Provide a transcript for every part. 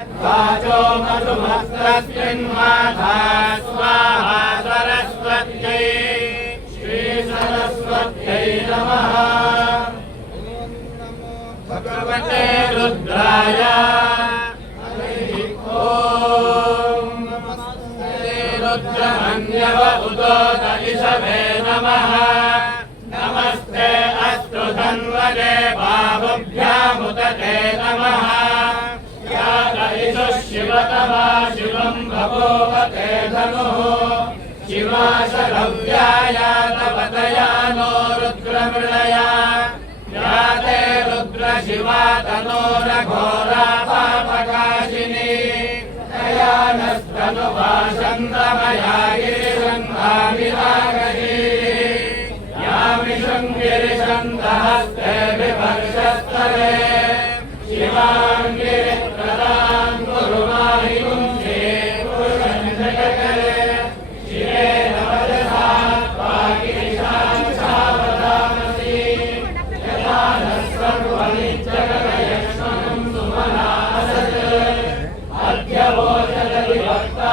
वाचो मधुमस्तस्मिन्माधा स्वाहा सरस्वत्यै श्रीसरस्वत्यै नमः भगवते रुद्राय हरिः ॐ रुद्रमन्यव उदोत इषभे नमः नमस्ते अस्तु धन्वने बाहुभ्यामुदते नमः यात इषु शिवतमा शिवम् भगोपते धनुः शिवा शरव्यायातपतया नो रुद्रमृळया याते रुद्रशिवा तनोरघोरा पापकाशिनी तया नस्तनुभाषन्तमया गिरिशन्धामिरागजी यामिशृङ्गिरिशन्तहस्ते विभर्षस्तरे शिवाङ्गिरिप्रदां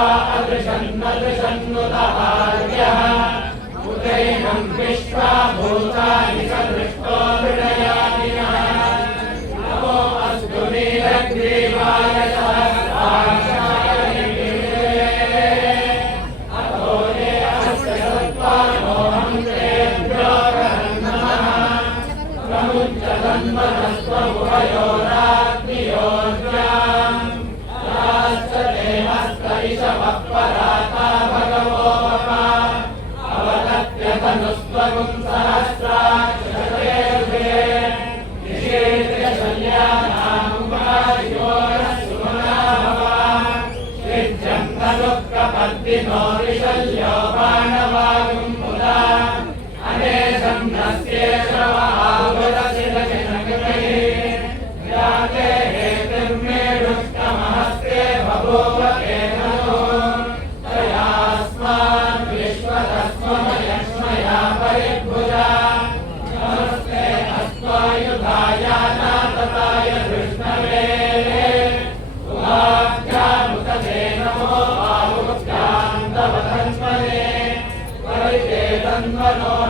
अदृशन्नदृशन्नुतहार्यः उदैनं विश्वा भूतानि सदृष्टो हृदयादिनः नमो अस्तु नीलग्रीवाय सहस्राक्षाय निषेध्यशल्यानामुपायोरसुमनाभवा ऋषल्यो बाणवागुं मुदा अनेशं नस्येषवाहुरशिरशिनकृते बाहुभ्यान्तवधन्वने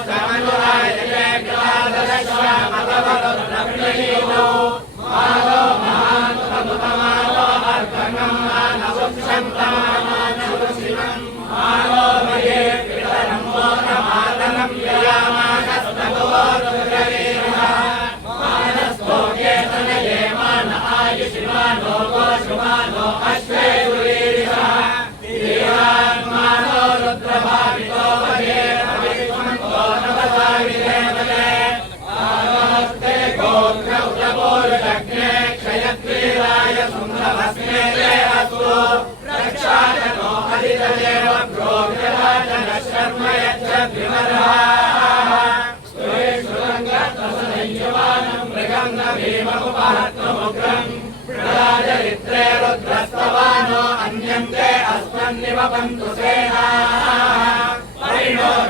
సమనురాయ జయ కళా దశ మగవరు నభిలయోగో ृत्रे रुद्रस्तवानो अन्यन्ते अस्मन्निव पन्तु सेनाो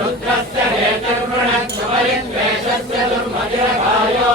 रुद्रस्य हेतुर्वृणत्वयद्वेषस्य दुर्मतिरकायो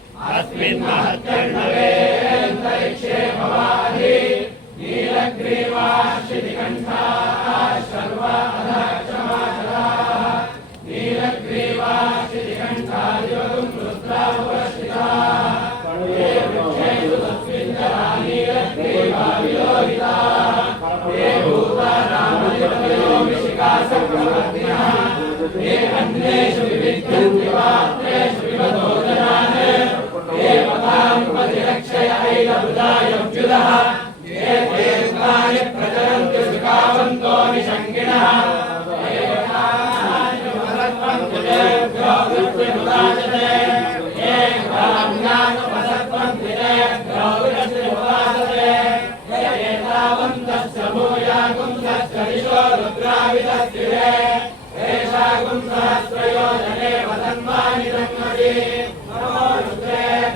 अस्मिन् महत्कर्णवे अन्तरिक्षे भवानि नीलग्रीवाश्रिकण्ठाः सर्वा अधक्षमाचलाः नीलग्रीवाश्रिकण्ठादिवं रुद्रावश्रिताः नीलग्रीवाविलो सहस्रयो जने वसन्मानि सन्मदे नमो रुद्रे